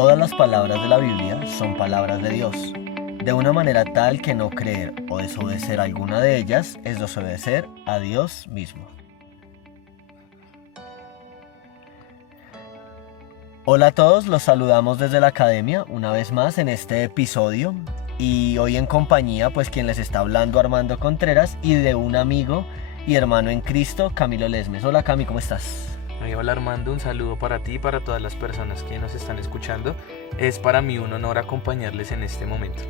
todas las palabras de la Biblia son palabras de Dios, de una manera tal que no creer o desobedecer alguna de ellas es desobedecer a Dios mismo. Hola a todos, los saludamos desde la academia una vez más en este episodio y hoy en compañía pues quien les está hablando Armando Contreras y de un amigo y hermano en Cristo, Camilo Lesmes. Hola Cami, ¿cómo estás? Hola Armando, un saludo para ti y para todas las personas que nos están escuchando. Es para mí un honor acompañarles en este momento.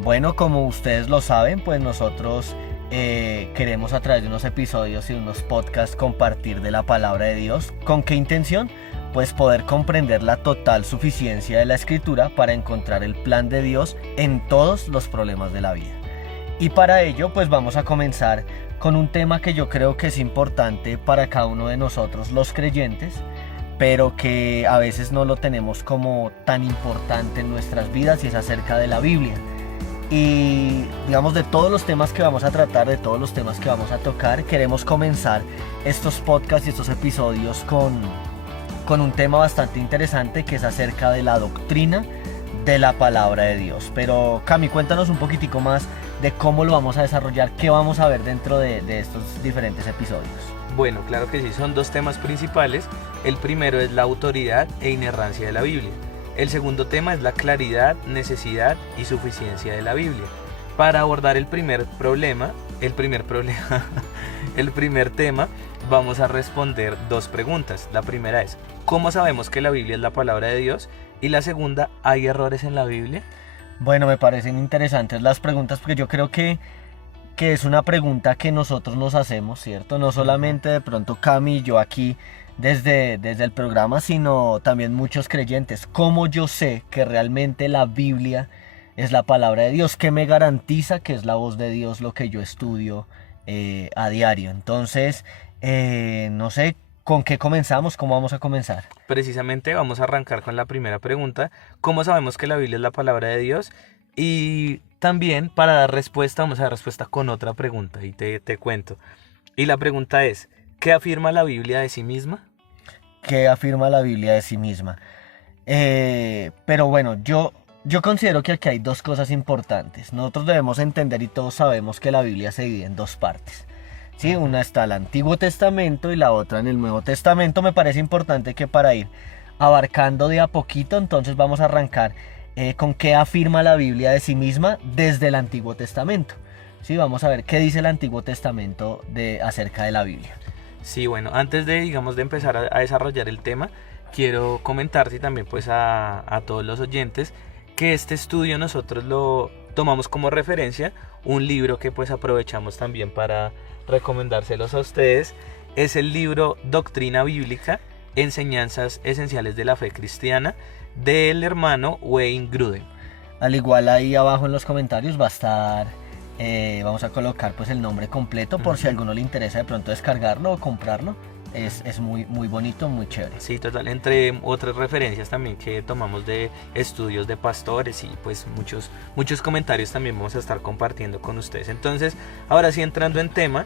Bueno, como ustedes lo saben, pues nosotros queremos a través de unos episodios y unos podcasts compartir de la palabra de Dios. ¿Con qué intención? Pues poder comprender la total suficiencia de la Escritura para encontrar el plan de Dios en todos los problemas de la vida. Y para ello pues vamos a comenzar con un tema que yo creo que es importante para cada uno de nosotros los creyentes, pero que a veces no lo tenemos como tan importante en nuestras vidas, y es acerca de la Biblia. Y digamos, de todos los temas que vamos a tratar, de todos los temas que vamos a tocar, queremos comenzar estos podcasts y estos episodios con un tema bastante interesante, que es acerca de la doctrina de la palabra de Dios. Pero Cami, cuéntanos un poquitico más de cómo lo vamos a desarrollar, qué vamos a ver dentro de estos diferentes episodios. Bueno, claro que sí, son dos temas principales. El primero es la autoridad e inerrancia de la Biblia. El segundo tema es la claridad, necesidad y suficiencia de la Biblia. Para abordar el primer tema, vamos a responder dos preguntas. La primera es, ¿cómo sabemos que la Biblia es la palabra de Dios? Y la segunda, ¿hay errores en la Biblia? Bueno, me parecen interesantes las preguntas, porque yo creo que es una pregunta que nosotros nos hacemos, ¿cierto? No solamente de pronto Cami y yo aquí desde el programa, sino también muchos creyentes. ¿Cómo yo sé que realmente la Biblia es la palabra de Dios? ¿Qué me garantiza que es la voz de Dios lo que yo estudio a diario? Entonces, no sé, ¿con qué comenzamos? ¿Cómo vamos a comenzar? Precisamente vamos a arrancar con la primera pregunta. ¿Cómo sabemos que la Biblia es la palabra de Dios? Y también para dar respuesta, vamos a dar respuesta con otra pregunta y te cuento. Y la pregunta es, ¿qué afirma la Biblia de sí misma? ¿Qué afirma la Biblia de sí misma? Pero bueno, yo considero que aquí hay dos cosas importantes. Nosotros debemos entender, y todos sabemos, que la Biblia se divide en dos partes. ¿Sí? Una está el Antiguo Testamento y la otra en el Nuevo Testamento. Me parece importante que para ir abarcando de a poquito, entonces vamos a arrancar con qué afirma la Biblia de sí misma desde el Antiguo Testamento. ¿Sí? Vamos a ver qué dice el Antiguo Testamento acerca de la Biblia. Sí, bueno, antes de empezar a desarrollar el tema, quiero comentarte también pues a todos los oyentes que este estudio nosotros lo tomamos como referencia, un libro que pues aprovechamos también para recomendárselos a ustedes. Es el libro Doctrina Bíblica, Enseñanzas Esenciales de la Fe Cristiana, del hermano Wayne Grudem. Al igual, ahí abajo en los comentarios va a estar, vamos a colocar pues el nombre completo por si a alguno le interesa de pronto descargarlo o comprarlo. Es muy, muy bonito, muy chévere. Sí, total, entre otras referencias también que tomamos de estudios de pastores y pues muchos comentarios también vamos a estar compartiendo con ustedes. Entonces, ahora sí, entrando en tema,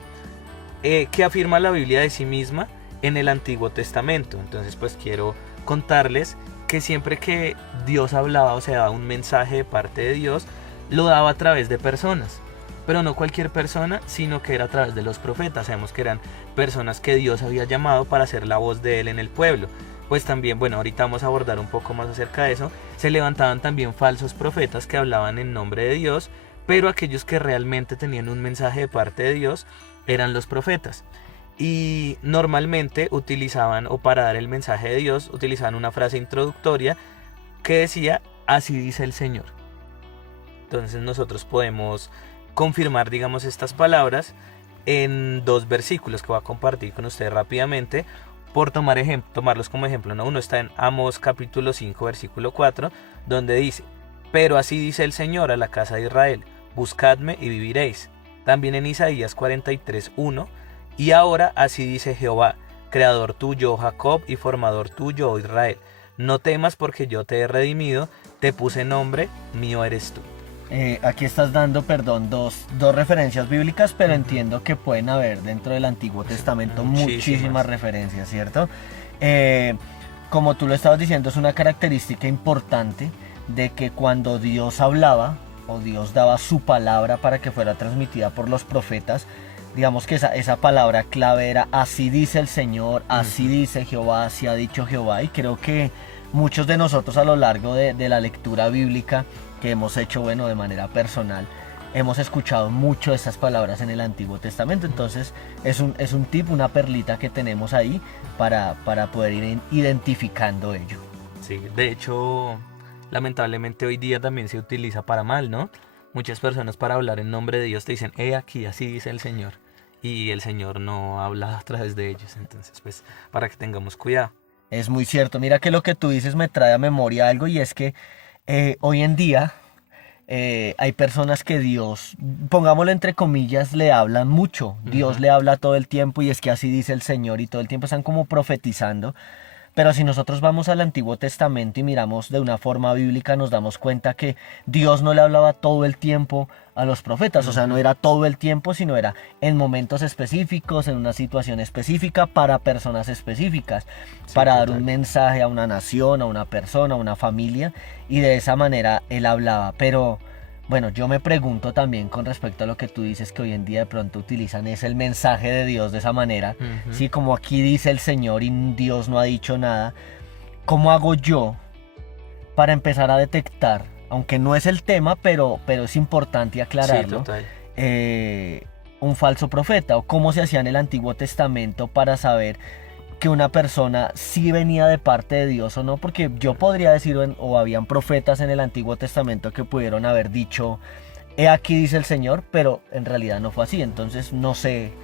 ¿qué afirma la Biblia de sí misma en el Antiguo Testamento? Entonces, pues quiero contarles que siempre que Dios hablaba, o sea, daba un mensaje de parte de Dios, lo daba a través de personas. Pero no cualquier persona, sino que era a través de los profetas. Sabemos que eran personas que Dios había llamado para ser la voz de Él en el pueblo. Pues también, bueno, ahorita vamos a abordar un poco más acerca de eso. Se levantaban también falsos profetas que hablaban en nombre de Dios, pero aquellos que realmente tenían un mensaje de parte de Dios eran los profetas. Y normalmente utilizaban, o para dar el mensaje de Dios, utilizaban una frase introductoria que decía, así dice el Señor. Entonces nosotros podemos confirmar, digamos, estas palabras en dos versículos que voy a compartir con ustedes rápidamente por tomarlos como ejemplo, ¿no? Uno está en Amós capítulo 5 versículo 4, donde dice, pero así dice el Señor a la casa de Israel, buscadme y viviréis. También en Isaías 43:1, y ahora así dice Jehová, creador tuyo, oh Jacob, y formador tuyo, oh Israel, no temas porque yo te he redimido, te puse nombre, mío eres tú. Aquí estás dando, dos referencias bíblicas, pero entiendo que pueden haber dentro del Antiguo Testamento muchísimas referencias, ¿cierto? como tú lo estabas diciendo, es una característica importante de que cuando Dios hablaba o Dios daba su palabra para que fuera transmitida por los profetas, digamos que esa palabra clave era así dice el Señor, así dice Jehová, así ha dicho Jehová. Y creo que muchos de nosotros a lo largo de la lectura bíblica que hemos hecho, bueno, de manera personal, hemos escuchado mucho estas palabras en el Antiguo Testamento. Entonces es un tip, una perlita que tenemos ahí para poder ir identificando ello. Sí, de hecho, lamentablemente hoy día también se utiliza para mal, ¿no? Muchas personas para hablar en nombre de Dios te dicen, aquí, así dice el Señor. Y el Señor no habla a través de ellos. Entonces, pues, para que tengamos cuidado. Es muy cierto. Mira que lo que tú dices me trae a memoria algo, y es que hoy en día hay personas que Dios, pongámoslo entre comillas, le hablan mucho. Dios le habla todo el tiempo, y es que así dice el Señor, y todo el tiempo están como profetizando. Pero si nosotros vamos al Antiguo Testamento y miramos de una forma bíblica, nos damos cuenta que Dios no le hablaba todo el tiempo a los profetas. O sea, no era todo el tiempo, sino era en momentos específicos, en una situación específica, para personas específicas, para dar un mensaje a una nación, a una persona, a una familia, y de esa manera Él hablaba. Pero bueno, yo me pregunto también con respecto a lo que tú dices, que hoy en día de pronto utilizan es el mensaje de Dios de esa manera. Sí, como aquí dice el Señor y Dios no ha dicho nada. ¿Cómo hago yo para empezar a detectar, aunque no es el tema, pero es importante aclararlo, un falso profeta? O cómo se hacía en el Antiguo Testamento para saber que una persona sí venía de parte de Dios o no, porque yo podría decir, o habían profetas en el Antiguo Testamento que pudieron haber dicho, aquí dice el Señor, pero en realidad no fue así. Entonces no sé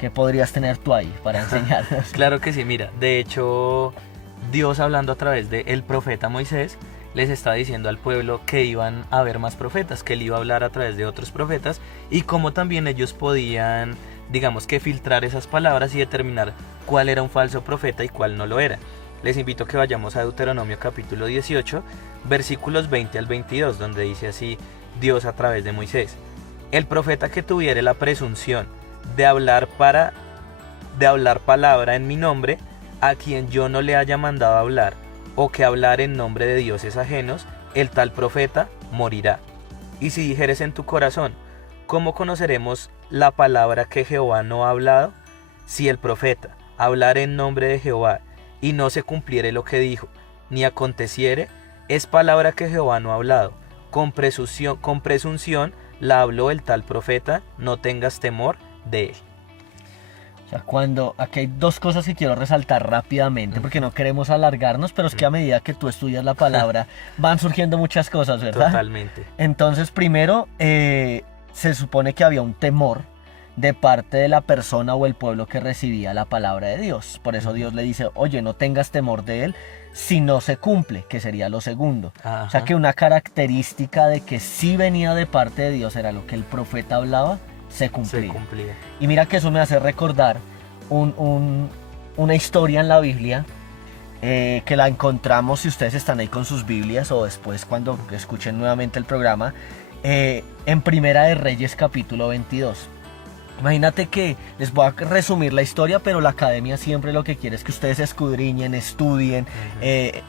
qué podrías tener tú ahí para enseñarnos. Claro que sí, mira, de hecho Dios, hablando a través del profeta Moisés, les está diciendo al pueblo que iban a haber más profetas, que él iba a hablar a través de otros profetas, y cómo también ellos podían, digamos que, filtrar esas palabras y determinar cuál era un falso profeta y cuál no lo era. Les invito a que vayamos a Deuteronomio capítulo 18, versículos 20 al 22, donde dice así Dios a través de Moisés: el profeta que tuviere la presunción de hablar palabra en mi nombre, a quien yo no le haya mandado hablar, o que hablar en nombre de dioses ajenos, el tal profeta morirá. Y si dijeres en tu corazón, ¿cómo conoceremos la palabra que Jehová no ha hablado? Si el profeta hablar en nombre de Jehová y no se cumpliere lo que dijo, ni aconteciere, es palabra que Jehová no ha hablado. Con presunción la habló el tal profeta, no tengas temor de él. O sea, aquí hay dos cosas que quiero resaltar rápidamente, porque no queremos alargarnos, pero es que a medida que tú estudias la palabra van surgiendo muchas cosas, ¿verdad? Totalmente. Entonces, primero, se supone que había un temor de parte de la persona o el pueblo que recibía la palabra de Dios. Por eso Dios le dice, oye, no tengas temor de él si no se cumple, que sería lo segundo. Ajá. O sea, que una característica de que sí venía de parte de Dios era lo que el profeta hablaba, se cumplía. Y mira que eso me hace recordar una historia en la Biblia, que la encontramos, si ustedes están ahí con sus Biblias o después cuando escuchen nuevamente el programa, en Primera de Reyes capítulo 22. Imagínate que les voy a resumir la historia, pero la academia siempre lo que quiere es que ustedes escudriñen, estudien,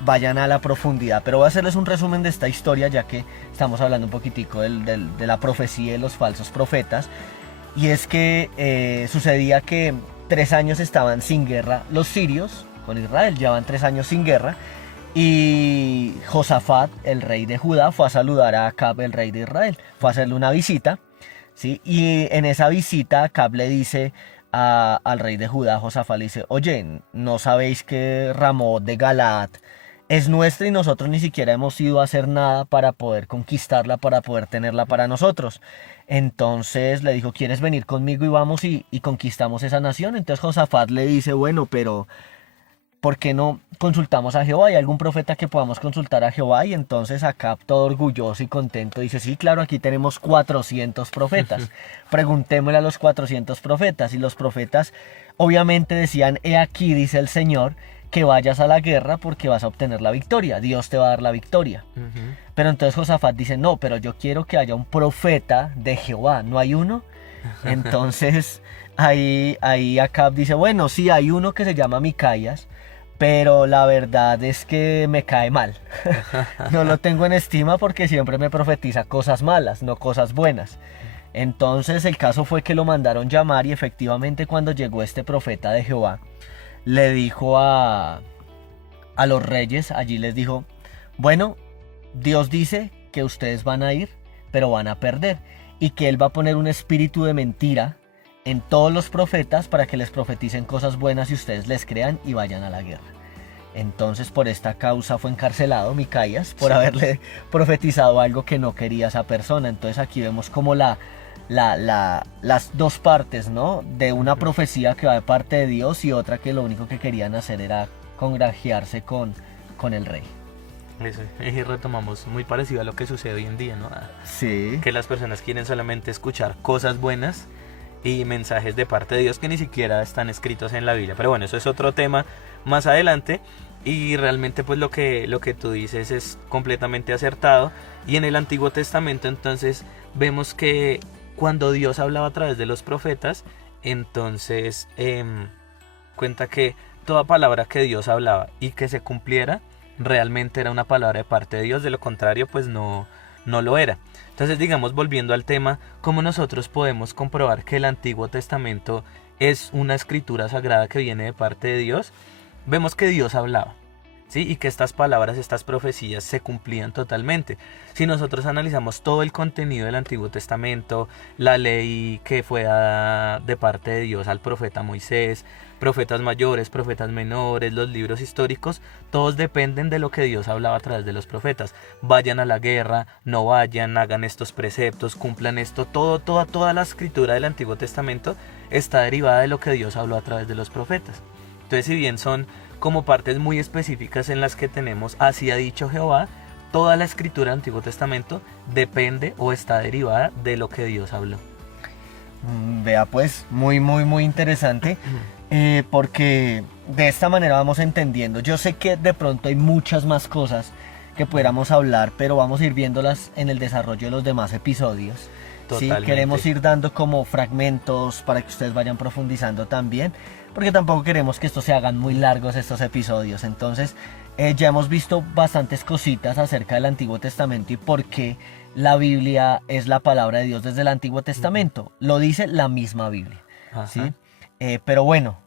vayan a la profundidad. Pero voy a hacerles un resumen de esta historia, ya que estamos hablando un poquitico de la profecía de los falsos profetas. Y es que sucedía que 3 años estaban sin guerra los sirios con Israel, llevan 3 años sin guerra. Y Josafat, el rey de Judá, fue a saludar a Acab, el rey de Israel. Fue a hacerle una visita. ¿Sí? Y en esa visita Acab le dice al rey de Judá, Josafat, le dice, oye, ¿no sabéis que Ramot de Galaad es nuestra y nosotros ni siquiera hemos ido a hacer nada para poder conquistarla, para poder tenerla para nosotros? Entonces le dijo, ¿quieres venir conmigo y vamos y conquistamos esa nación? Entonces Josafat le dice, bueno, pero ¿por qué no consultamos a Jehová? ¿Hay algún profeta que podamos consultar a Jehová? Y entonces Acab, todo orgulloso y contento, dice, sí, claro, aquí tenemos 400 profetas. Preguntémosle a los 400 profetas. Y los profetas obviamente decían, he aquí, dice el Señor, que vayas a la guerra porque vas a obtener la victoria. Dios te va a dar la victoria. Pero entonces Josafat dice, no, pero yo quiero que haya un profeta de Jehová. ¿No hay uno? Entonces ahí Acab dice, bueno, sí, hay uno que se llama Micaías, pero la verdad es que me cae mal. No lo tengo en estima porque siempre me profetiza cosas malas, no cosas buenas. Entonces el caso fue que lo mandaron llamar y efectivamente cuando llegó este profeta de Jehová, le dijo a los reyes, allí les dijo, bueno, Dios dice que ustedes van a ir, pero van a perder, y que Él va a poner un espíritu de mentira en todos los profetas para que les profeticen cosas buenas y ustedes les crean y vayan a la guerra. Entonces por esta causa fue encarcelado Micaías por haberle profetizado algo que no quería esa persona. Entonces aquí vemos como las dos partes, ¿no? De una profecía que va de parte de Dios y otra que lo único que querían hacer era congraciarse con el rey. Eso, y retomamos muy parecido a lo que sucede hoy en día, ¿no? Sí. Que las personas quieren solamente escuchar cosas buenas y mensajes de parte de Dios que ni siquiera están escritos en la Biblia. Pero bueno, eso es otro tema más adelante. Y realmente pues lo que tú dices es completamente acertado. Y en el Antiguo Testamento entonces vemos que cuando Dios hablaba a través de los profetas, entonces cuenta que toda palabra que Dios hablaba y que se cumpliera realmente era una palabra de parte de Dios, de lo contrario pues no lo era. Entonces digamos, volviendo al tema, ¿cómo nosotros podemos comprobar que el Antiguo Testamento es una escritura sagrada que viene de parte de Dios? Vemos que Dios hablaba, ¿sí? Y que estas palabras, estas profecías se cumplían totalmente. Si nosotros analizamos todo el contenido del Antiguo Testamento, la ley que fue dada de parte de Dios al profeta Moisés, profetas mayores, profetas menores, los libros históricos, todos dependen de lo que Dios hablaba a través de los profetas. Vayan a la guerra, no vayan, hagan estos preceptos, cumplan esto, toda la escritura del Antiguo Testamento está derivada de lo que Dios habló a través de los profetas. Entonces, si bien son como partes muy específicas en las que tenemos así ha dicho Jehová, toda la escritura del Antiguo Testamento depende o está derivada de lo que Dios habló. Vea pues, muy interesante, porque de esta manera vamos entendiendo. Yo sé que de pronto hay muchas más cosas que pudiéramos hablar, pero vamos a ir viéndolas en el desarrollo de los demás episodios. Sí, queremos ir dando como fragmentos para que ustedes vayan profundizando también, porque tampoco queremos que estos se hagan muy largos estos episodios. Entonces ya hemos visto bastantes cositas acerca del Antiguo Testamento y por qué la Biblia es la palabra de Dios desde el Antiguo Testamento. Lo dice la misma Biblia, ¿sí? Pero bueno,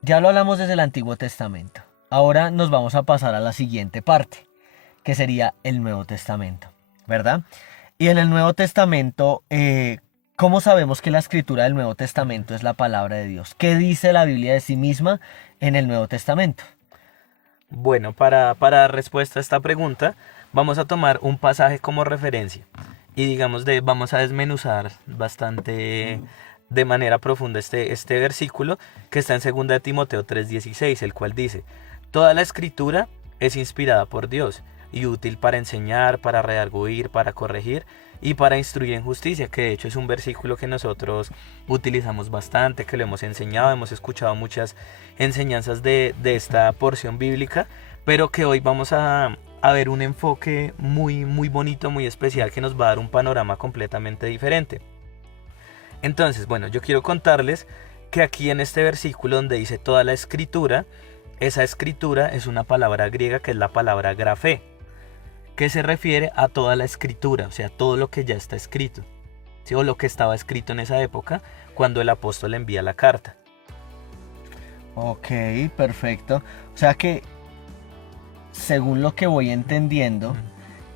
ya lo hablamos desde el Antiguo Testamento. Ahora nos vamos a pasar a la siguiente parte, que sería el Nuevo Testamento, ¿verdad? Y en el Nuevo Testamento, ¿cómo sabemos que la escritura del Nuevo Testamento es la palabra de Dios? ¿Qué dice la Biblia de sí misma en el Nuevo Testamento? Bueno, para dar respuesta a esta pregunta, vamos a tomar un pasaje como referencia. Y digamos, vamos a desmenuzar bastante de manera profunda este versículo que está en 2 de Timoteo 3:16, el cual dice: toda la escritura es inspirada por Dios y útil para enseñar, para redarguir, para corregir y para instruir en justicia, que de hecho es un versículo que nosotros utilizamos bastante, que lo hemos enseñado, hemos escuchado muchas enseñanzas de esta porción bíblica, pero que hoy vamos a ver un enfoque muy bonito, muy especial, que nos va a dar un panorama completamente diferente. Entonces, bueno, yo quiero contarles que aquí en este versículo donde dice toda la escritura, esa escritura es una palabra griega que es la palabra grafé, que se refiere a toda la escritura, o sea, todo lo que ya está escrito, ¿sí? O lo que estaba escrito en esa época cuando el apóstol envía la carta. Ok, perfecto. O sea que, según lo que voy entendiendo,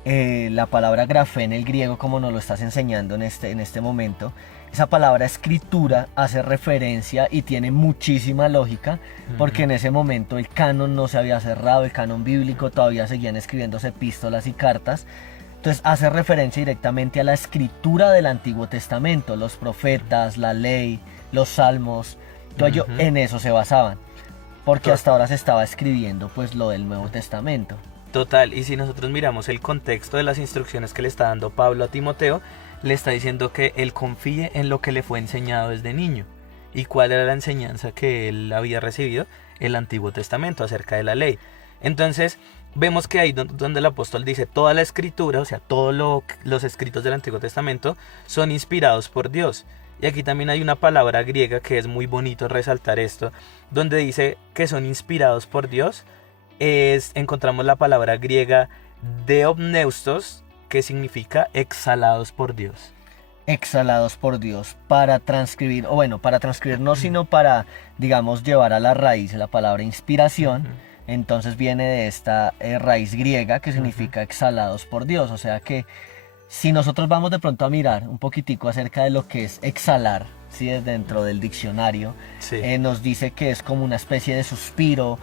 la palabra grafé en el griego, como nos lo estás enseñando en este momento, esa palabra escritura hace referencia y tiene muchísima lógica, porque en ese momento el canon no se había cerrado, el canon bíblico, todavía seguían escribiéndose epístolas y cartas. Entonces hace referencia directamente a la escritura del Antiguo Testamento, los profetas, la ley, los salmos, todo ello en eso se basaban, porque hasta ahora se estaba escribiendo pues lo del Nuevo Testamento. Total, y si nosotros miramos el contexto de las instrucciones que le está dando Pablo a Timoteo, le está diciendo que él confíe en lo que le fue enseñado desde niño. ¿Y cuál era la enseñanza que él había recibido? El Antiguo Testamento, acerca de la ley. Entonces, vemos que ahí donde el apóstol dice toda la escritura, o sea, todos los escritos del Antiguo Testamento son inspirados por Dios. Y aquí también hay una palabra griega que es muy bonito resaltar esto, donde dice que son inspirados por Dios. Encontramos la palabra griega deopneustos, que significa exhalados por Dios. Exhalados por Dios para transcribir, o bueno, para transcribir no, sino para, digamos, llevar a la raíz la palabra inspiración. Entonces viene de esta raíz griega que significa exhalados por Dios. O sea que si nosotros vamos de pronto a mirar un poquitico acerca de lo que es exhalar, ¿sí? Dentro del diccionario, Sí. nos dice que es como una especie de suspiro,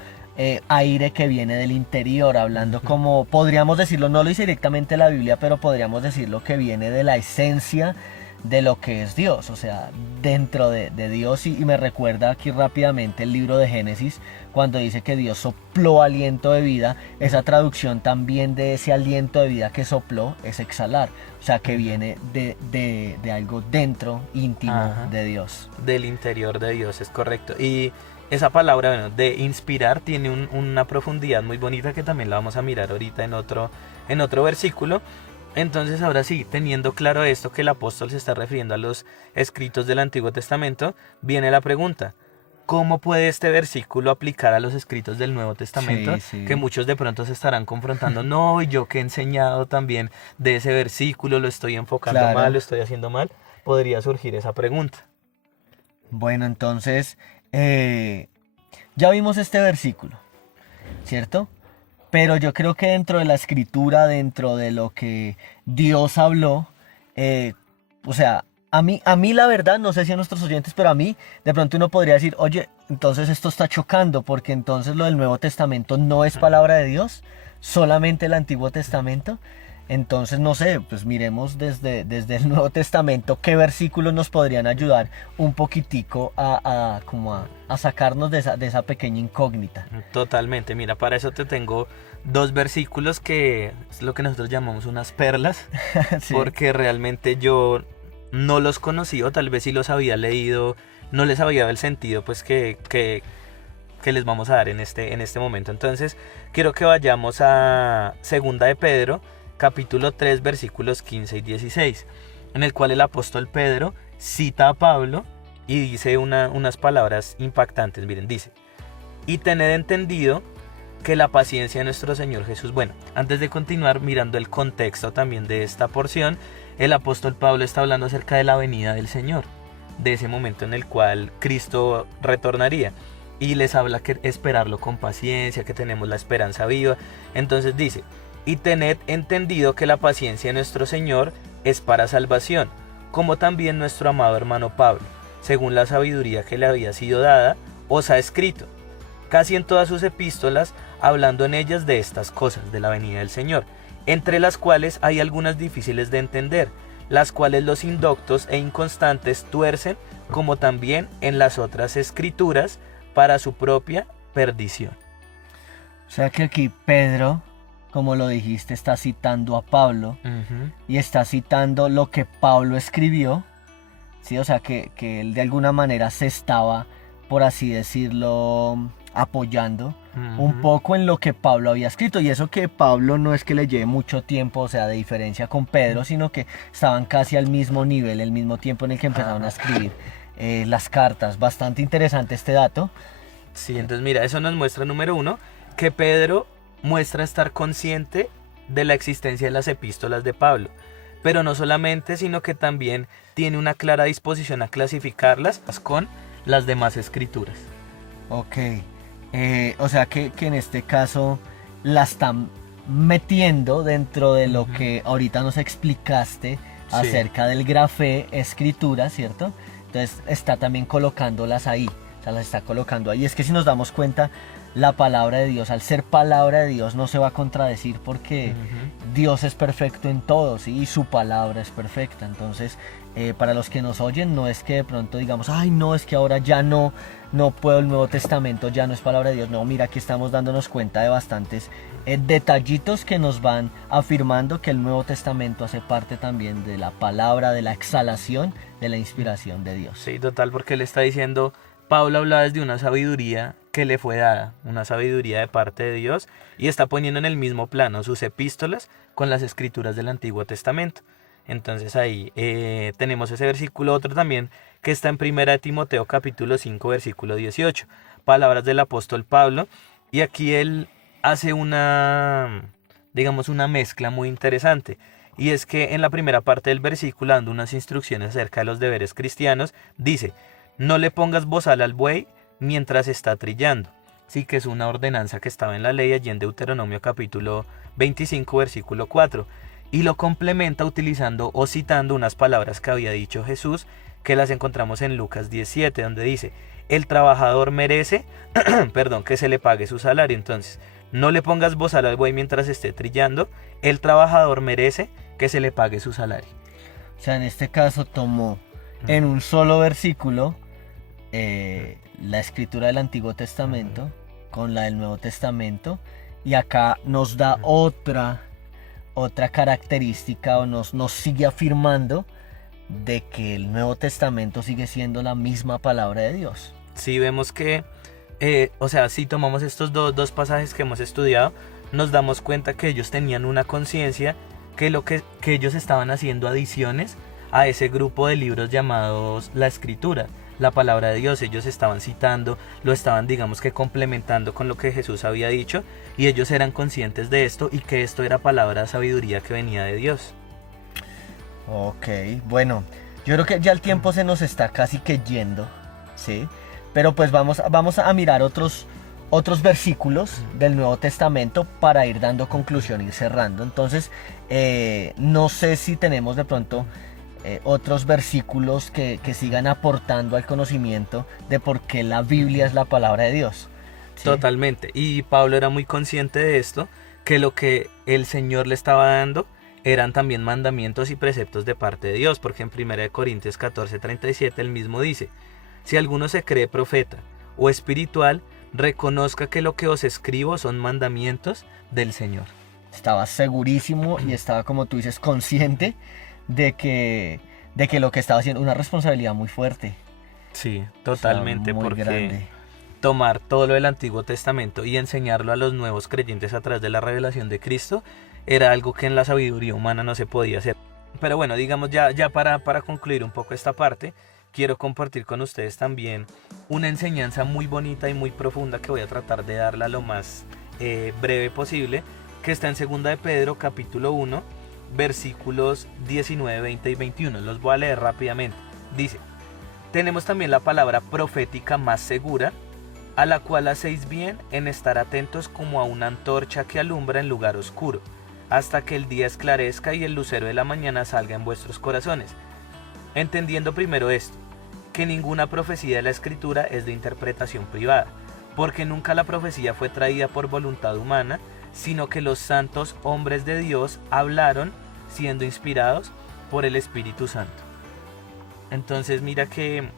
aire que viene del interior, hablando como, podríamos decirlo, no lo dice directamente la Biblia, pero podríamos decirlo que viene de la esencia de lo que es Dios, o sea, dentro de Dios. Y me recuerda aquí rápidamente el libro de Génesis, cuando dice que Dios sopló aliento de vida. Esa traducción también de ese aliento de vida que sopló es exhalar, o sea, que viene de algo dentro, íntimo. Ajá. De Dios. Del interior de Dios, es correcto. Y esa palabra, bueno, de inspirar tiene una profundidad muy bonita que también la vamos a mirar ahorita en otro versículo. Entonces ahora sí, teniendo claro esto, que el apóstol se está refiriendo a los escritos del Antiguo Testamento, viene la pregunta: ¿cómo puede este versículo aplicar a los escritos del Nuevo Testamento? Sí. Que muchos de pronto se estarán confrontando, no, yo que he enseñado también de ese versículo, lo estoy enfocando mal, lo estoy haciendo mal. Podría surgir esa pregunta. Bueno, entonces, ya vimos este versículo, ¿cierto? Pero yo creo que dentro de la escritura, dentro de lo que Dios habló, o sea, a mí la verdad, no sé si a nuestros oyentes, pero a mí de pronto uno podría decir, oye, entonces esto está chocando, porque entonces lo del Nuevo Testamento no es palabra de Dios, solamente el Antiguo Testamento. Entonces, no sé, pues miremos desde el Nuevo Testamento qué versículos nos podrían ayudar un poquitico a sacarnos de esa pequeña incógnita. Totalmente, mira, para eso te tengo dos versículos que es lo que nosotros llamamos unas perlas, sí. Porque realmente yo no los conocí, o tal vez si los había leído, no les había dado el sentido pues que les vamos a dar en este momento. Entonces, quiero que vayamos a Segunda de Pedro, capítulo 3, versículos 15 y 16, en el cual el apóstol Pedro cita a Pablo y dice unas palabras impactantes. Miren, dice: y tened entendido que la paciencia de nuestro Señor Jesús. Bueno, antes de continuar mirando el contexto también de esta porción, el apóstol Pablo está hablando acerca de la venida del Señor, de ese momento en el cual Cristo retornaría, y les habla que esperarlo con paciencia, que tenemos la esperanza viva. Entonces dice: y tened entendido que la paciencia de nuestro Señor es para salvación, como también nuestro amado hermano Pablo, según la sabiduría que le había sido dada, os ha escrito, casi en todas sus epístolas, hablando en ellas de estas cosas, de la venida del Señor, entre las cuales hay algunas difíciles de entender, las cuales los indoctos e inconstantes tuercen, como también en las otras escrituras, para su propia perdición. O sea que aquí Pedro, como lo dijiste, está citando a Pablo, y está citando lo que Pablo escribió, ¿sí? O sea que él de alguna manera se estaba, por así decirlo, apoyando un poco en lo que Pablo había escrito. Y eso que Pablo no es que le lleve mucho tiempo, o sea, de diferencia con Pedro, sino que estaban casi al mismo nivel, el mismo tiempo en el que empezaron a escribir las cartas. Bastante interesante este dato. Sí, entonces mira, eso nos muestra, número uno, que Pedro muestra estar consciente de la existencia de las epístolas de Pablo, pero no solamente, sino que también tiene una clara disposición a clasificarlas con las demás escrituras. Ok, o sea que en este caso la están metiendo dentro de lo que ahorita nos explicaste acerca del grafé escritura, ¿cierto? Entonces está también colocándolas ahí, o sea, las está colocando ahí. Es que si nos damos cuenta, la palabra de Dios, al ser palabra de Dios, no se va a contradecir, porque Dios es perfecto en todo, ¿sí? Y su palabra es perfecta. Entonces, para los que nos oyen, no es que de pronto digamos, ay, no, es que ahora ya no puedo, el Nuevo Testamento ya no es palabra de Dios. No, mira, aquí estamos dándonos cuenta de bastantes detallitos que nos van afirmando que el Nuevo Testamento hace parte también de la palabra, de la exhalación, de la inspiración de Dios. Sí, total, porque él está diciendo, Pablo habla desde una sabiduría que le fue dada, una sabiduría de parte de Dios, y está poniendo en el mismo plano sus epístolas con las escrituras del Antiguo Testamento. Entonces ahí tenemos ese versículo, otro también que está en 1 Timoteo capítulo 5 versículo 18, palabras del apóstol Pablo, y aquí él hace digamos una mezcla muy interesante, y es que en la primera parte del versículo, dando unas instrucciones acerca de los deberes cristianos, dice: no le pongas bozal al buey mientras está trillando. Sí, que es una ordenanza que estaba en la ley allí en Deuteronomio capítulo 25 versículo 4, y lo complementa utilizando o citando unas palabras que había dicho Jesús, que las encontramos en Lucas 17, donde dice: el trabajador merece que se le pague su salario. Entonces, no le pongas bozal al buey mientras esté trillando, el trabajador merece que se le pague su salario. O sea, en este caso tomó en un solo versículo la escritura del Antiguo Testamento con la del Nuevo Testamento, y acá nos da otra característica, o nos sigue afirmando de que el Nuevo Testamento sigue siendo la misma palabra de Dios. Sí, vemos que, si tomamos estos dos pasajes que hemos estudiado, nos damos cuenta que ellos tenían una conciencia que ellos estaban haciendo adiciones a ese grupo de libros llamados la Escritura, la palabra de Dios. Ellos estaban citando, lo estaban, digamos que creo con lo que Jesús había dicho, y ellos eran conscientes de esto y que esto era palabra de sabiduría que venía de Dios. Ok, bueno, yo creo que ya el tiempo se nos está casi que yendo, ¿sí? Pero pues vamos a mirar otros versículos del Nuevo Testamento para ir dando conclusión, ir cerrando. Entonces, no sé si tenemos de pronto otros versículos que sigan aportando al conocimiento de por qué la Biblia es la palabra de Dios. ¿Sí? Totalmente, y Pablo era muy consciente de esto, que lo que el Señor le estaba dando eran también mandamientos y preceptos de parte de Dios, porque en 1 Corintios 14:37 él mismo dice: si alguno se cree profeta o espiritual, reconozca que lo que os escribo son mandamientos del Señor. Estaba segurísimo y estaba, como tú dices, consciente de que lo que estaba haciendo, una responsabilidad muy fuerte. Sí, totalmente, o sea, muy porque grande. Tomar todo lo del Antiguo Testamento y enseñarlo a los nuevos creyentes a través de la revelación de Cristo era algo que en la sabiduría humana no se podía hacer. Pero bueno, digamos ya para concluir un poco esta parte, quiero compartir con ustedes también una enseñanza muy bonita y muy profunda que voy a tratar de darla lo más breve posible, que está en 2 de Pedro capítulo 1 versículos 19, 20 y 21. Los voy a leer rápidamente. Dice: tenemos también la palabra profética más segura, a la cual hacéis bien en estar atentos como a una antorcha que alumbra en lugar oscuro, hasta que el día esclarezca y el lucero de la mañana salga en vuestros corazones. Entendiendo primero esto, que ninguna profecía de la Escritura es de interpretación privada, porque nunca la profecía fue traída por voluntad humana, sino que los santos hombres de Dios hablaron siendo inspirados por el Espíritu Santo. Entonces mira que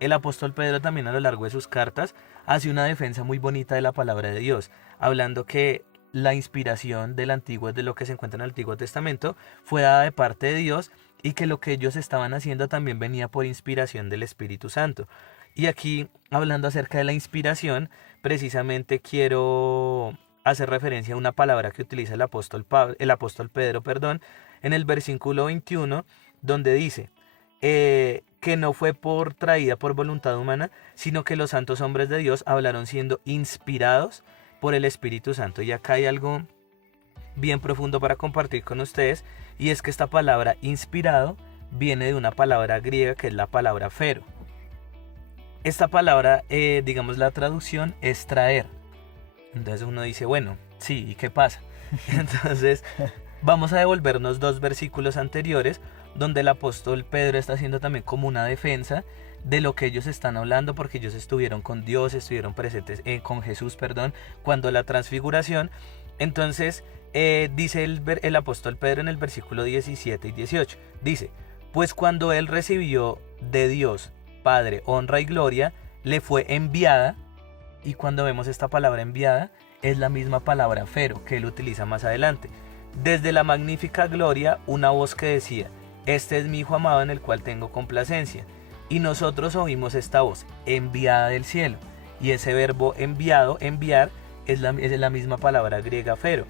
el apóstol Pedro también a lo largo de sus cartas hace una defensa muy bonita de la palabra de Dios, hablando que la inspiración del Antiguo, de lo que se encuentra en el Antiguo Testamento, fue dada de parte de Dios, y que lo que ellos estaban haciendo también venía por inspiración del Espíritu Santo. Y aquí, hablando acerca de la inspiración, precisamente quiero hacer referencia a una palabra que utiliza el apóstol Pedro, en el versículo 21, donde dice que no fue traída por voluntad humana, sino que los santos hombres de Dios hablaron siendo inspirados por el Espíritu Santo. Y acá hay algo bien profundo para compartir con ustedes, y es que esta palabra inspirado viene de una palabra griega que es la palabra fero. Esta palabra, digamos, la traducción es traer. Entonces uno dice, bueno, sí, ¿y qué pasa? Entonces vamos a devolvernos 2 versículos anteriores, donde el apóstol Pedro está haciendo también como una defensa de lo que ellos están hablando, porque ellos estuvieron con Dios, estuvieron presentes con Jesús, cuando la transfiguración. Entonces dice el apóstol Pedro en el versículo 17 y 18, dice: pues cuando él recibió de Dios Padre honra y gloria, le fue enviada. Y cuando vemos esta palabra enviada, es la misma palabra fero que él utiliza más adelante. Desde la magnífica gloria, una voz que decía: este es mi hijo amado en el cual tengo complacencia. Y nosotros oímos esta voz, enviada del cielo. Y ese verbo enviado, enviar, es la misma palabra griega fero.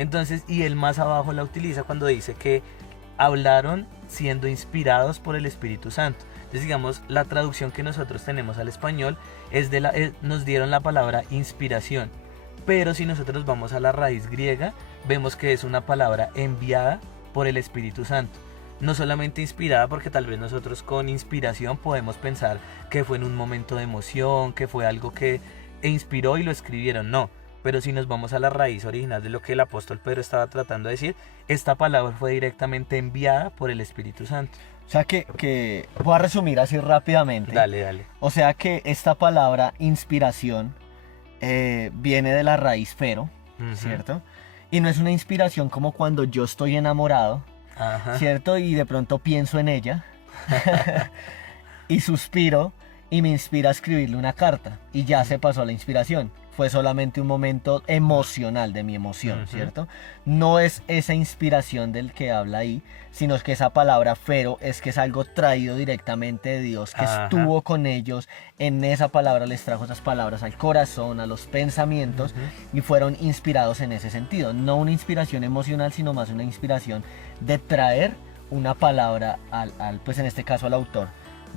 Entonces, y él más abajo la utiliza cuando dice que hablaron siendo inspirados por el Espíritu Santo. Entonces, digamos, la traducción que nosotros tenemos al español nos dieron la palabra inspiración. Pero si nosotros vamos a la raíz griega, vemos que es una palabra enviada por el Espíritu Santo. No solamente inspirada, porque tal vez nosotros con inspiración podemos pensar que fue en un momento de emoción, que fue algo que inspiró y lo escribieron. No, pero si nos vamos a la raíz original de lo que el apóstol Pedro estaba tratando de decir, esta palabra fue directamente enviada por el Espíritu Santo. O sea que voy a resumir así rápidamente. Dale. O sea que esta palabra inspiración viene de la raíz fero, ¿cierto? Y no es una inspiración como cuando yo estoy enamorado, Ajá. ¿cierto? Y de pronto pienso en ella y suspiro y me inspira a escribirle una carta y ya se pasó la inspiración. Fue solamente un momento emocional de mi emoción, ¿cierto? No es esa inspiración del que habla ahí, sino que esa palabra fero es que es algo traído directamente de Dios, que estuvo con ellos, en esa palabra les trajo esas palabras al corazón, a los pensamientos, y fueron inspirados en ese sentido. No una inspiración emocional, sino más una inspiración de traer una palabra pues en este caso al autor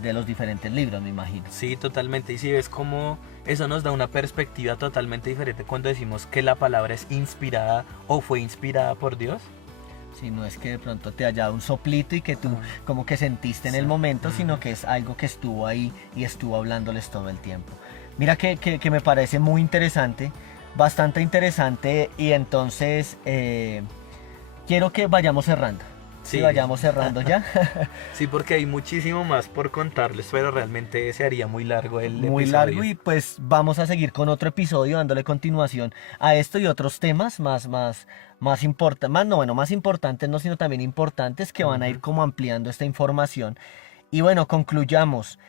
de los diferentes libros, me imagino. Sí, totalmente. Y si ves cómo eso nos da una perspectiva totalmente diferente cuando decimos que la palabra es inspirada o fue inspirada por Dios. Si no es que de pronto te haya dado un soplito y que tú como que sentiste en el momento, sino que es algo que estuvo ahí y estuvo hablándoles todo el tiempo. Mira que me parece muy interesante, bastante interesante, y entonces quiero que vayamos cerrando. Sí, vayamos cerrando ya. Sí, porque hay muchísimo más por contarles, pero realmente se haría muy largo el episodio. Muy largo, y pues vamos a seguir con otro episodio dándole continuación a esto y otros temas más importantes, no, sino también importantes, que van a ir como ampliando esta información. Y bueno, concluyamos.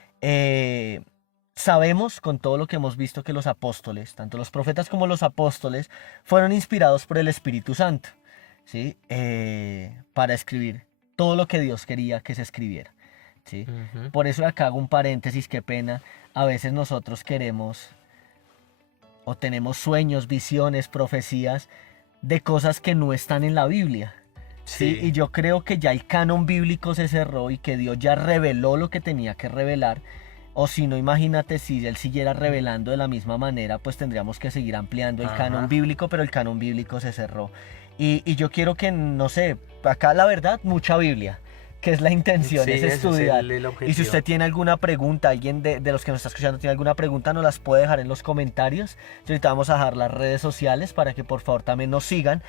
Sabemos con todo lo que hemos visto que los apóstoles, tanto los profetas como los apóstoles, fueron inspirados por el Espíritu Santo, ¿sí? Para escribir todo lo que Dios quería que se escribiera, ¿sí? Por eso acá hago un paréntesis, qué pena. A veces nosotros queremos o tenemos sueños, visiones, profecías de cosas que no están en la Biblia, ¿sí? Y yo creo que ya el canon bíblico se cerró y que Dios ya reveló lo que tenía que revelar. O si no, imagínate si Él siguiera revelando de la misma manera, pues tendríamos que seguir ampliando el canon bíblico, pero el canon bíblico se cerró. Y yo quiero que, no sé, acá la verdad, mucha Biblia, que es la intención, es estudiar. Y si usted tiene alguna pregunta, alguien de los que nos está escuchando tiene alguna pregunta, nos las puede dejar en los comentarios. Ahorita vamos a dejar las redes sociales para que por favor también nos sigan.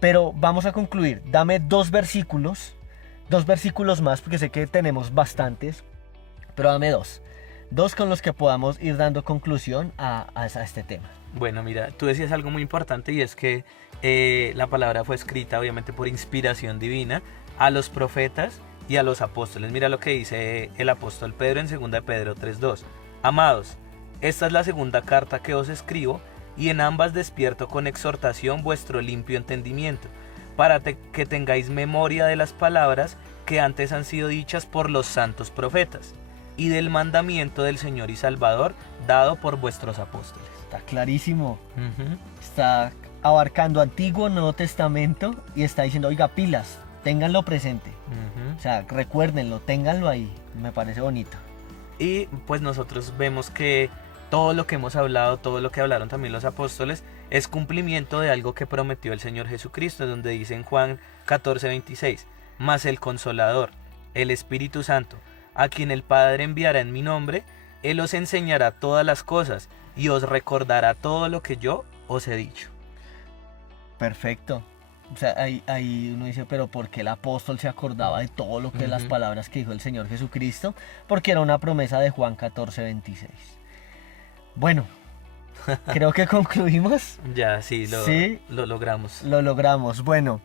Pero vamos a concluir. Dame dos versículos más, porque sé que tenemos bastantes, pero dame dos con los que podamos ir dando conclusión a este tema. Bueno, mira, tú decías algo muy importante, y es que la palabra fue escrita obviamente por inspiración divina a los profetas y a los apóstoles. Mira lo que dice el apóstol Pedro en 2 de Pedro 3:2. Amados, esta es la segunda carta que os escribo, y en ambas despierto con exhortación vuestro limpio entendimiento, para que tengáis memoria de las palabras que antes han sido dichas por los santos profetas, y del mandamiento del Señor y Salvador dado por vuestros apóstoles. Está clarísimo. Está abarcando Antiguo, Nuevo Testamento, y está diciendo, oiga, pilas, ténganlo presente. O sea, recuérdenlo, ténganlo ahí. Me parece bonito. Y pues nosotros vemos que todo lo que hemos hablado, todo lo que hablaron también los apóstoles, es cumplimiento de algo que prometió el Señor Jesucristo, donde dice en Juan 14:26, mas el Consolador, el Espíritu Santo, a quien el Padre enviará en mi nombre, Él os enseñará todas las cosas y os recordará todo lo que yo os he dicho. Perfecto. O sea, ahí uno dice, pero ¿por qué el apóstol se acordaba de todo lo que las palabras que dijo el Señor Jesucristo? Porque era una promesa de Juan 14:26. Bueno, creo que concluimos. Ya, sí, lo logramos. Lo logramos. Bueno,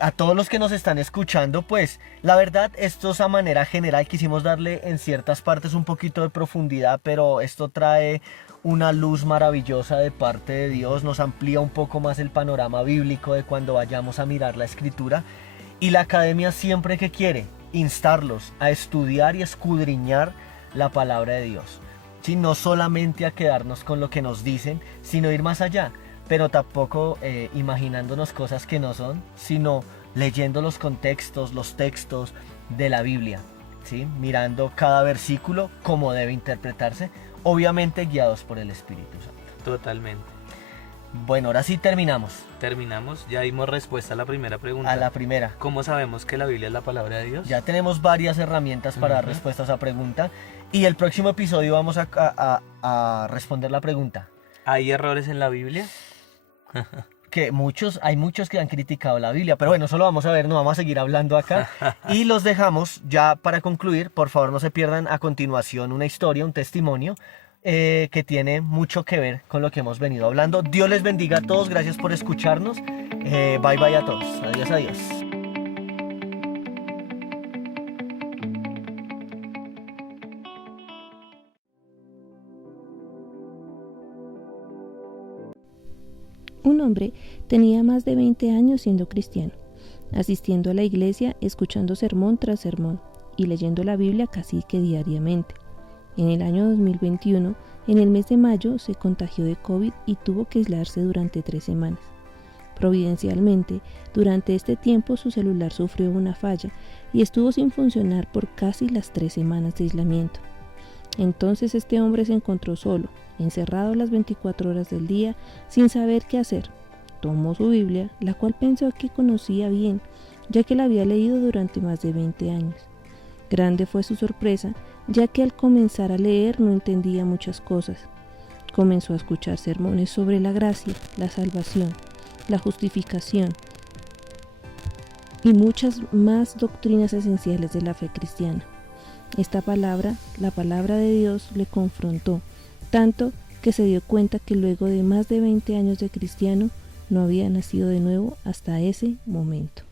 a todos los que nos están escuchando, pues la verdad esto es a manera general, quisimos darle en ciertas partes un poquito de profundidad, pero esto trae una luz maravillosa de parte de Dios, nos amplía un poco más el panorama bíblico de cuando vayamos a mirar la escritura. Y la academia siempre que quiere instarlos a estudiar y escudriñar la palabra de Dios, ¿sí? No solamente a quedarnos con lo que nos dicen, sino ir más allá. pero tampoco imaginándonos cosas que no son, sino leyendo los contextos, los textos de la Biblia, ¿sí? Mirando cada versículo cómo debe interpretarse, obviamente guiados por el Espíritu Santo. Totalmente. Bueno, ahora sí terminamos. Terminamos, ya dimos respuesta a la primera pregunta. A la primera. ¿Cómo sabemos que la Biblia es la palabra de Dios? Ya tenemos varias herramientas para dar respuesta a esa pregunta. Y el próximo episodio vamos a responder la pregunta. ¿Hay errores en la Biblia? Que hay muchos que han criticado la Biblia, pero bueno, eso lo vamos a ver, no vamos a seguir hablando acá. Y los dejamos ya para concluir. Por favor, no se pierdan a continuación una historia, un testimonio que tiene mucho que ver con lo que hemos venido hablando. Dios les bendiga a todos, gracias por escucharnos. Bye bye a todos. Adiós, adiós. Un hombre tenía más de 20 años siendo cristiano, asistiendo a la iglesia, escuchando sermón tras sermón y leyendo la Biblia casi que diariamente. En el año 2021, en el mes de mayo, se contagió de COVID y tuvo que aislarse durante 3 semanas. Providencialmente, durante este tiempo su celular sufrió una falla y estuvo sin funcionar por casi las 3 semanas de aislamiento. Entonces este hombre se encontró solo, encerrado las 24 horas del día, sin saber qué hacer. Tomó su Biblia, la cual pensó que conocía bien, ya que la había leído durante más de 20 años. Grande fue su sorpresa, ya que al comenzar a leer no entendía muchas cosas. Comenzó a escuchar sermones sobre la gracia, la salvación, la justificación y muchas más doctrinas esenciales de la fe cristiana. Esta palabra, la palabra de Dios, le confrontó, tanto que se dio cuenta que luego de más de 20 años de cristiano, no había nacido de nuevo hasta ese momento.